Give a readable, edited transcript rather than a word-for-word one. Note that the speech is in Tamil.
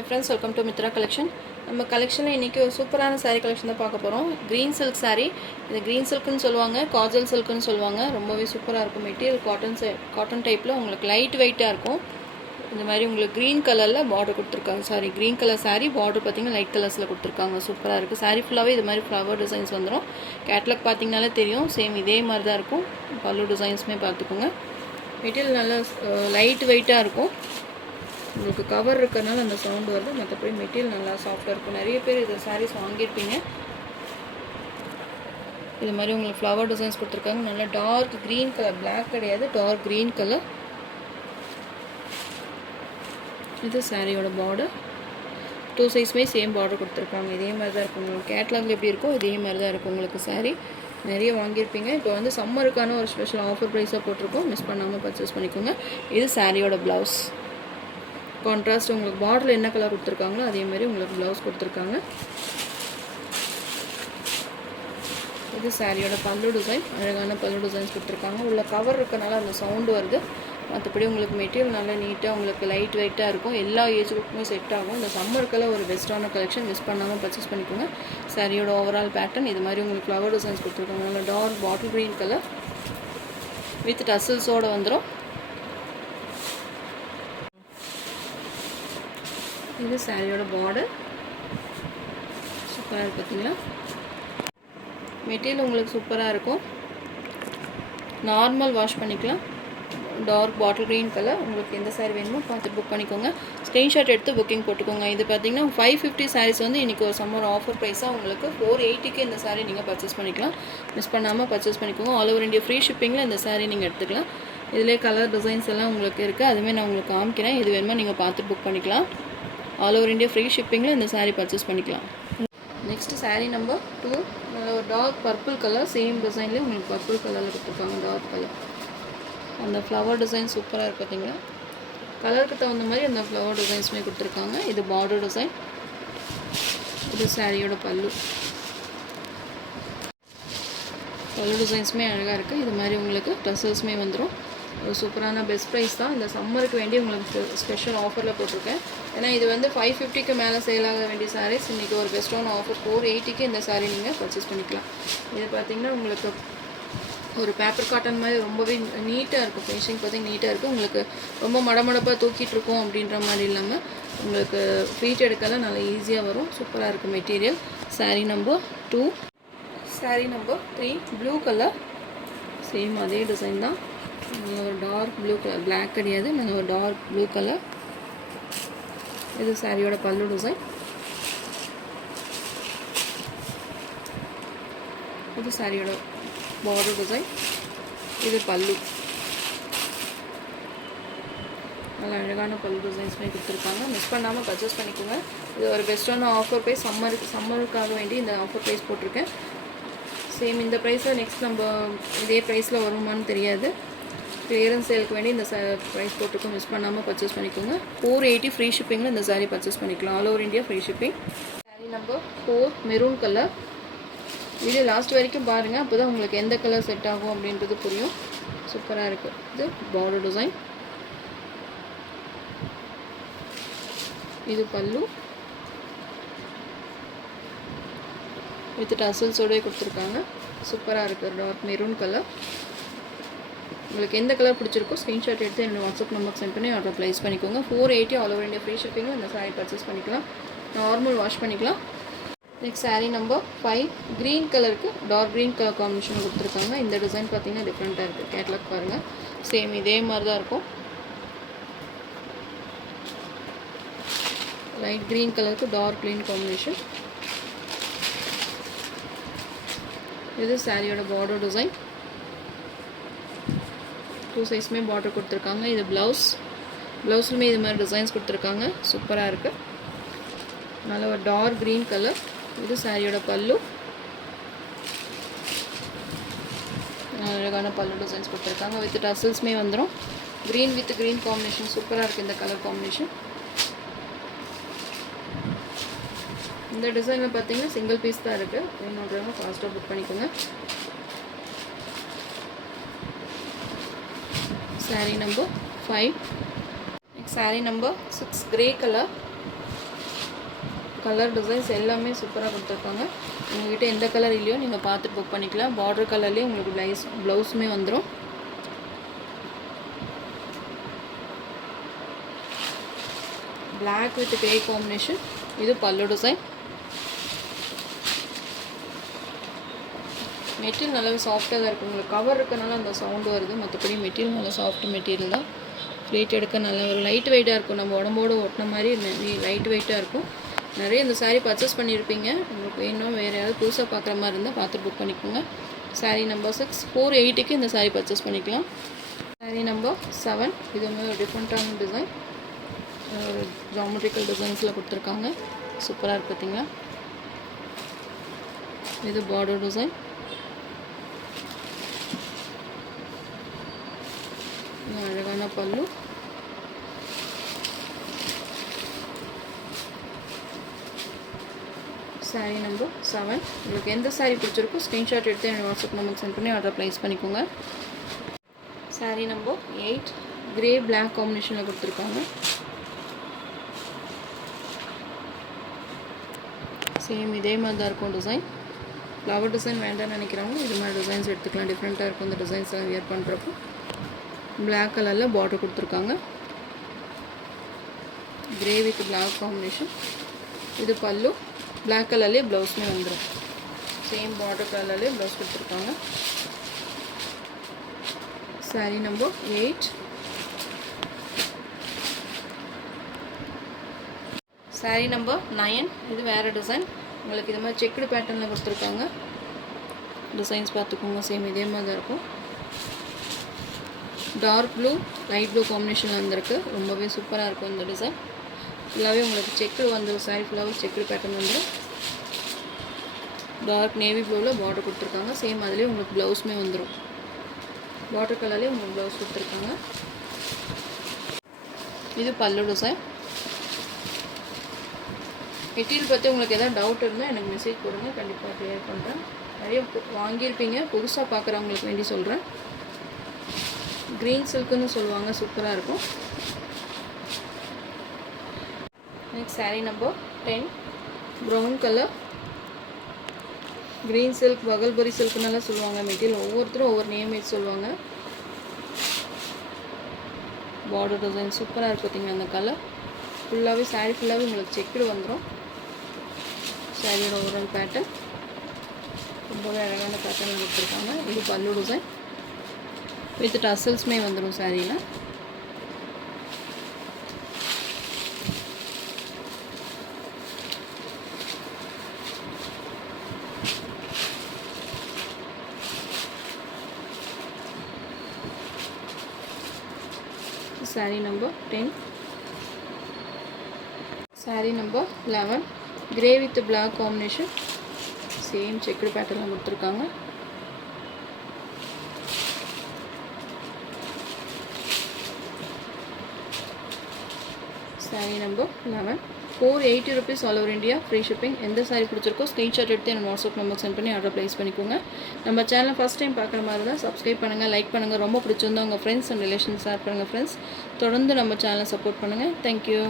Hi friends, welcome to Mitra collection. நம்ம கலெக்ஷனில் இன்றைக்கி ஒரு சூப்பரான saree கலெக்ஷன் தான் பார்க்க போகிறோம். Green silk saree. இது க்ரீன் சில்க்குன்னு சொல்லுவாங்க, காஜல் சில்க்குன்னு சொல்லுவாங்க. ரொம்பவே சூப்பராக இருக்கும். மெட்டீரியல் காட்டன் டைப்பில் உங்களுக்கு லைட் வெயிட்டாக இருக்கும். இந்த மாதிரி உங்களுக்கு க்ரீன் கலரில் பார்டர் கொடுத்துருக்காங்க. க்ரீன் கலர் saree பார்டர் பார்த்திங்கன்னா லைட் கலர்ஸில் கொடுத்துருக்காங்க. சூப்பராக இருக்குது. saree ஃபுல்லாகவே இது மாதிரி ஃப்ளவர் டிசைன்ஸ் வந்துடும். கேட்லாக் பார்த்திங்கனாலே தெரியும், சேம் இதே மாதிரி தான் இருக்கும். பல்லு டிசைன்ஸுமே பார்த்துக்கோங்க. மெட்டீரியல் நல்லா லைட் வெயிட்டாக இருக்கும். உங்களுக்கு கவர் இருக்கிறதுனால அந்த சவுண்டு வருது, மற்றபடி மெட்டீரியல் நல்லா சாஃப்டாக இருக்கும். நிறைய பேர் இது சாரீஸ் வாங்கியிருப்பீங்க. இது மாதிரி உங்களுக்கு ஃப்ளவர் டிசைன்ஸ் கொடுத்துருக்காங்க. நல்லா டார்க் க்ரீன் கலர், பிளாக் கிடையாது, டார்க் க்ரீன் கலர். இது சாரியோட பார்டர். 2 சைஸுமே சேம் பார்டர் கொடுத்துருக்காங்க. இதே மாதிரி தான் இருக்கும். உங்களுக்கு கேட்லாகில் எப்படி இருக்கோ இதே மாதிரி தான் இருக்கும் உங்களுக்கு சாரீ. நிறைய வாங்கியிருப்பீங்க. இப்போ வந்து சம்மருக்கான ஒரு ஸ்பெஷல் ஆஃபர் ப்ரைஸாக போட்டிருக்கோம். மிஸ் பண்ணாமல் பர்ச்சேஸ் பண்ணிக்கோங்க. இது சாரியோட ப்ளவுஸ். கான்ட்ராஸ்ட் உங்களுக்கு பார்டரில் என்ன கலர் கொடுத்துருக்காங்களோ அதேமாதிரி உங்களுக்கு ப்ளவுஸ் கொடுத்துருக்காங்க. இது சாரியோட பல்லு டிசைன். அழகான பல்லு டிசைன்ஸ் கொடுத்துருக்காங்க. உள்ள கவர் இருக்கனால அந்த சவுண்டு வருது. மற்றபடி உங்களுக்கு மெட்டீரியல் நல்லா நீட்டாக உங்களுக்கு லைட் வெயிட்டாக இருக்கும். எல்லா ஏஜ் குரூப்புமே செட் ஆகும். இந்த சம்மருக்கெல்லாம் ஒரு பெஸ்ட்டான கலெக்ஷன். மிஸ் பண்ணாமல் பர்ச்சேஸ் பண்ணிக்கோங்க. சாரியோட ஓவரால் பேட்டர்ன் இது மாதிரி உங்களுக்கு ஃப்ளவர் டிசைன்ஸ் கொடுத்துருக்காங்க. நல்லா dark bottle green colour with டசல்ஸோடு வந்துடும். இது சாரியோட பார்டர். சூப்பராக இருக்குது பார்த்தீங்களா. மெட்டீரியல் உங்களுக்கு சூப்பராக இருக்கும். நார்மல் வாஷ் பண்ணிக்கலாம். Dark bottle green colour. உங்களுக்கு எந்த சாரீ வேணுமோ பார்த்து புக் பண்ணிக்கோங்க. ஸ்க்ரீன்ஷாட் எடுத்து புக்கிங் போட்டுக்கோங்க. இது பார்த்திங்கன்னா 550 சாரீஸ் வந்து இன்றைக்கி ஒரு சம்மர் ஆஃபர் ப்ரைஸாக உங்களுக்கு 480க்கு இந்த சாரீ நீங்கள் பர்ச்சேஸ் பண்ணிக்கலாம். மிஸ் பண்ணாமல் பர்ச்சேஸ் பண்ணிக்கோங்க. ஆல் ஓவர் இந்தியா ஃப்ரீ ஷிப்பிங்கில் இந்த சாரீ நீங்கள் எடுத்துக்கலாம். இதிலே கலர் டிசைன்ஸ் எல்லாம் உங்களுக்கு இருக்குது. அதுவே நான் உங்களுக்கு காமிக்கிறேன். இது வேணுமா நீங்கள் பார்த்து புக் பண்ணிக்கலாம். ஆல் ஓவர் இந்தியா ஃப்ரீ ஷிப்பிங்கில் இந்த சாரீ பர்ச்சேஸ் பண்ணிக்கலாம். Next sari number 2. ஒரு டார்க் பர்பிள் கலர். சேம் டிசைன்லேயே உங்களுக்கு பர்பிள் கலரில் கொடுத்துருக்காங்க. Dark colour. அந்த ஃப்ளவர் டிசைன் சூப்பராக இருக்குது பார்த்தீங்களா. கலருக்கு தகுந்த மாதிரி அந்த ஃப்ளவர் டிசைன்ஸுமே கொடுத்துருக்காங்க. இது பார்டர் டிசைன். இது சாரியோட பல்லு. பல்லு டிசைன்ஸுமே அழகாக இருக்குது. இது மாதிரி உங்களுக்கு டசல்ஸுமே வந்துடும். ஒரு சூப்பரான பெஸ்ட் ப்ரைஸ் தான். இந்த சம்மருக்கு வேண்டி உங்களுக்கு ஸ்பெஷல் ஆஃபரில் போட்டிருக்கேன். ஏன்னா இது வந்து 550க்கு மேலே சேல் ஆக வேண்டிய சாரீஸ். இன்றைக்கி ஒரு பெஸ்ட்டான ஆஃபர் 480க்கு இந்த சாரீ நீங்கள் பர்ச்சேஸ் பண்ணிக்கலாம். இது பார்த்திங்கன்னா உங்களுக்கு ஒரு பேப்பர் காட்டன் மாதிரி ரொம்பவே நீட்டாக இருக்கும். ஃபினிஷிங் பார்த்திங்கன்னா நீட்டாக இருக்குது. உங்களுக்கு ரொம்ப மடமடப்பாக தூக்கிட்டு இருக்கும் அப்படின்ற மாதிரி இல்லாமல் உங்களுக்கு ஃபீட் எடுக்கலாம் நல்லா ஈஸியாக வரும். சூப்பராக இருக்குது material. Sari number 2. Sari number 3 blue colour. Same அதே டிசைன் தான். ஒரு டார்க் ப்ளூ கலர், பிளாக் கிடையாது, நாங்கள் ஒரு டார்க் ப்ளூ கலர். இது சாரியோட பல்லு டிசைன். இது சாரியோட பார்டர் டிசைன். இது பல்லு. நல்லா அழகான பல்லு டிசைன்ஸ்மே கொடுத்துருக்காங்க. மிஸ் பண்ணாமல் பர்ச்சேஸ் பண்ணிக்கோங்க. இது ஒரு பெஸ்ட்டான ஆஃபர் ப்ரைஸ். சம்மருக்காக வேண்டி இந்த ஆஃபர் ப்ரைஸ் போட்டிருக்கேன். சேம் இந்த ப்ரைஸில் நெக்ஸ்ட் நம்ம இதே ப்ரைஸில் வருமானு தெரியாது. கிளியரன்ஸ் சேலுக்கு வேண்டி இந்த ப்ரைஸ் போட்டுருக்கோம். மிஸ் பண்ணாமல் பர்ச்சேஸ் பண்ணிக்கோங்க. 480 ஃப்ரீ ஷிப்பிங்கில் இந்த சாரீ பர்ச்சேஸ் பண்ணிக்கலாம். All over India free shipping. Sari number 4 maroon colour. Video last வரைக்கும் பாருங்கள், அப்போ தான் உங்களுக்கு எந்த கலர் செட் ஆகும் அப்படின்றது புரியும். சூப்பராக இருக்குது. இது பார்டர் டிசைன். இது பல்லு வித் டசல்ஸோடய கொடுத்துருக்காங்க. சூப்பராக இருக்குது. Dark maroon colour. உங்களுக்கு எந்த கலர் பிடிச்சிருக்கோ ஸ்க்ரீன்ஷாட் எடுத்து என்னோட வாட்ஸ்அப் நம்பருக்கு சென்ட் பண்ணி ஆர்டர் ப்ளேஸ் பண்ணிக்கோங்க. 480 ஆல் ஓவர் இந்தியா ஃப்ரீ ஷிப்பிங்கும் இந்த சாரீ பர்ச்சேஸ் பண்ணிக்கலாம். நார்மல் வாஷ் பண்ணிக்கலாம். நெக்ஸ்ட் சாரீ நம்பர் 5 க்ரீன் கலருக்கு டார்க் க்ரீன் கலர் காம்பினேஷன் கொடுத்துருக்காங்க. இந்த டிசைன் பார்த்திங்கன்னா டிஃப்ரெண்ட்டாக இருக்குது. கேட்லாக் பாருங்கள். சேம் இதே மாதிரி தான் இருக்கும். லைட் க்ரீன் கலருக்கு டார்க் க்ரீன் காம்பினேஷன். இது சாரியோட பார்டர் டிசைன். 2 சைஸுமே பார்டர் கொடுத்துருக்காங்க. இது ப்ளவுஸ். ப்ளவுஸ்லுமே இது மாதிரி டிசைன்ஸ் கொடுத்துருக்காங்க. சூப்பராக இருக்குது. நல்ல ஒரு டார்க் க்ரீன் கலர். இது சாரியோட பல்லு. அழகான பல்லு டிசைன்ஸ் கொடுத்துருக்காங்க. வித் டசல்ஸுமே வந்துடும். க்ரீன் வித் க்ரீன் காம்பினேஷன் சூப்பராக இருக்குது இந்த கலர் காம்பினேஷன். இந்த டிசைனில் பார்த்தீங்கன்னா சிங்கிள் பீஸ் தான் இருக்குது. வேணுன்றவங்க ஃபாஸ்ட்டாக புக் பண்ணிக்கோங்க. Sari number 5. Saree number 6 grey color. Colour designs எல்லாமே சூப்பராக கொடுத்துருக்காங்க. உங்கள்கிட்ட எந்த கலர் இல்லையோ நீங்கள் பார்த்து புக் பண்ணிக்கலாம். பார்டர் கலர்லேயே உங்களுக்கு ப்ளவுஸுமே வந்துடும். Black with grey combination. இது பல்லு டிசைன். மெட்டீரியல் நல்லாவே சாஃப்டாக தான் இருக்கும். உங்களுக்கு கவர் இருக்கனால அந்த சவுண்டு வருது. மற்றபடி மெட்டீரியல் நல்லா சாஃப்ட் மெட்டீரியல் தான். ஃப்ளீட் எடுக்க நல்ல ஒரு லைட் வெயிட்டாக இருக்கும். நம்ம உடம்போடு ஒட்டின மாதிரி லைட் வெயிட்டாக இருக்கும். நிறைய இந்த சாரீ பர்ச்சேஸ் பண்ணியிருப்பீங்க. உங்களுக்கு வேணும் வேறு யாராவது புதுசாக பார்க்குற மாதிரி இருந்தால் பார்த்து புக் பண்ணிக்கோங்க. சாரீ நம்பர் 6 480க்கு இந்த சாரீ பர்ச்சேஸ் பண்ணிக்கலாம். சாரீ நம்பர் 7 இதுவுமே ஒரு டிஃப்ரெண்ட்டான டிசைன். ஒரு ஜாமெட்ரிக்கல் டிசைன்ஸில் கொடுத்துருக்காங்க. சூப்பராக இருக்குது பார்த்தீங்களா. இது பார்டர் டிசைன். அழகான பல்லு. சாரீ நம்பர் 7 உங்களுக்கு எந்த சாரீ பிடிச்சிருக்கோ ஸ்க்ரீன்ஷாட் எடுத்து என்னோட வாட்ஸ்அப் நம்பருக்கு சென்ட் பண்ணி ஆர்டர் ப்ளேஸ் பண்ணிக்கோங்க. சாரீ நம்பர் 8 கிரே பிளாக் காம்பினேஷனில் கொடுத்துருக்காங்க. சேம் இதே மாதிரி தான் இருக்கும் டிசைன். ஃப்ளவர் டிசைன் வேண்டாம்னு நினைக்கிறவங்க இது மாதிரி டிசைன்ஸ் எடுத்துக்கலாம். டிஃப்ரெண்ட்டாக இருக்கும் இந்த டிசைன்ஸ்லாம் வியர் பண்ணுறப்போ. பிளாக் கலரில் பார்டர் கொடுத்துருக்காங்க. Grey with black combination. இது பல்லு. பிளாக் கலர்லேயே ப்ளவுஸுமே வந்துடும். சேம் பார்டர் கலர்லேயே ப்ளவுஸ் கொடுத்துருக்காங்க. சாரீ நம்பர் 8 சாரீ நம்பர் 9 இது வேறு டிசைன். உங்களுக்கு இது மாதிரி செக்குடு பேட்டர்னில் கொடுத்துருக்காங்க. டிசைன்ஸ் பார்த்துக்கோங்க. சேம் இதே மாதிரி தான் இருக்கும். Dark blue light blue combination வந்திருக்கு. ரொம்பவே சூப்பராக இருக்கும் இந்த டிசைன். ஃபுல்லாகவே உங்களுக்கு செக்குடு வந்துடும். சாரீ ஃபுல்லாகவே செக்குடு பேட்டர்ன் வந்துடும். டார்க் நேவி ப்ளூவில் பார்டர் கொடுத்துருக்காங்க. சேம் அதுலேயே உங்களுக்கு ப்ளவுஸுமே வந்துடும். வாட்டர் கலர்லேயே உங்களுக்கு ப்ளவுஸ் கொடுத்துருக்காங்க. இது பல்லு டிசைன். மெட்டீரியல் பற்றி உங்களுக்கு எதாவது டவுட் இருந்தால் எனக்கு மெசேஜ் போடுங்க. கண்டிப்பாக க்ளியர் பண்ணுறேன். நிறைய வாங்கியிருப்பீங்க. புதுசாக பார்க்குறவங்களுக்கு வேண்டி சொல்கிறேன். க்ரீன் சில்க்குன்னு சொல்லுவாங்க. சூப்பராக இருக்கும். Next sari number 10 brown colour green silk Bhagalpuri சில்க்குன்னெல்லாம் சொல்லுவாங்க. மெட்டீரியல் ஒவ்வொருத்தரும் ஒவ்வொரு நேம் வச்சு சொல்லுவாங்க. பார்டர் டிசைன் சூப்பராக இருக்குது பார்த்தீங்க. அந்த கலர் ஃபுல்லாகவே சாரீ ஃபுல்லாகவே உங்களுக்கு செக்குடு வந்துடும். சாரியோட ஓவரால் பேட்டர்ன் ரொம்பவே அழகான பேட்டர்ன் கொடுத்துருக்காங்க. இது பல்லு டிசைன் வித் டசல்ஸுமே வந்துடும் சாரியில். Sari number 10 sari number 11 grey with black combination. Same checked பேட்டர்னில் கொடுத்துருக்காங்க. Sari number 11 480 rupees all over India. Free shipping. எந்த சாரீ பிடிச்சிருக்கோ ஸ்க்ரீன்ஷாட் எடுத்து என்னோட வாட்ஸ்அப் நம்பர் சென்ட் பண்ணி ஆர்டர் ப்ளேஸ் பண்ணிக்கோங்க. நம்ம சேனல் ஃபஸ்ட் டைம் பார்க்குற மாதிரி தான் சப்ஸ்கிரைப் பண்ணுங்கள், லைக் பண்ணுங்கள். ரொம்ப பிடிச்சிருந்தா உங்கள் ஃப்ரெண்ட்ஸ் அண்ட் ரிலேஷன்ஸ் ஷேர் பண்ணுங்கள். ஃப்ரெண்ட்ஸ் தொடர்ந்து நம்ம சேனலை சப்போர்ட் பண்ணுங்கள். தேங்க்யூ.